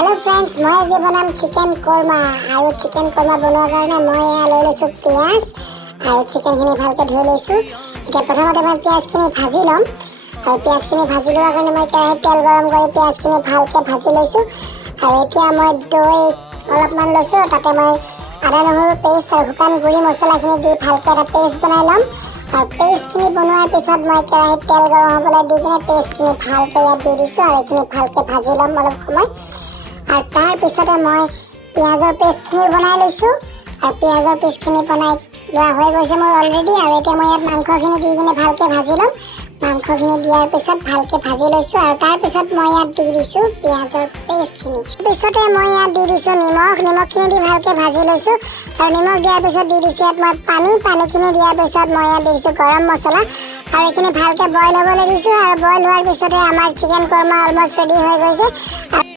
Hello friends मैं आज बनाम चिकेन कोरमा और चिकेन कोरमा बनवा कारण मैं লৈ লৈছো পিয়াজ और चिकेन खिनि ভালকে ধুই লৈছো। এটা প্ৰথমতে মই পিয়াজ খিনি ভাজি লম আৰু পিয়াজ খিনি ভাজি লোৱাৰ কাৰণে মই কেৰাহীত তেল গৰম কৰি পিয়াজ খিনি ভালকে ভাজি লৈছো। আৰু এতিয়া মই দৈ অলপমান লৈছো, তাতে মই আদা নহৰু পেষ্ট আৰু শুকান গুড়ি মছলা খিনি দি ভালকে এটা পেষ্ট বনাই লম। और पेस्ट खिनि बनवार पिছত मैं केराहीत तेल गरम होबले दी किने पेस्ट खिनि भालके यात दी दिसो और एखिनि भालके भाजी लम अलप समय। और तार पिछते मैं पियाजर पेस्ट खिनि बनाई लैसो और पियाजर पेस्ट खिनि बनाई लोৱা হৈ গৈছে মই অলৰেডি। और এতিয়া মই ইয়াত মাংসখিনি দি কিনে ভালকে ভাজি লম। মাংসখিনি দিয়াৰ পিছত ভালকে ভাজি লৈছো আৰু তাৰ পিছত মই ইয়াত দি দিছো পিয়াজৰ পেষ্টখিনি। পিছতে মই ইয়াত দি দিছো নিমখখিনি দি ভালকে ভাজি লৈছো আৰু নিমখ দিয়াৰ পিছত দি দিছো ইয়াত মই পানীখিনি দিয়াৰ পিছত মই ইয়াত দি দিছো গৰম মছলা আৰু এইখিনি ভালকে বইল হ'বলৈ দিছো। আৰু বইল হোৱাৰ পিছতে আমাৰ চিকেন কোरमा অলমোষ্ট ৰেডি হৈ গৈছে।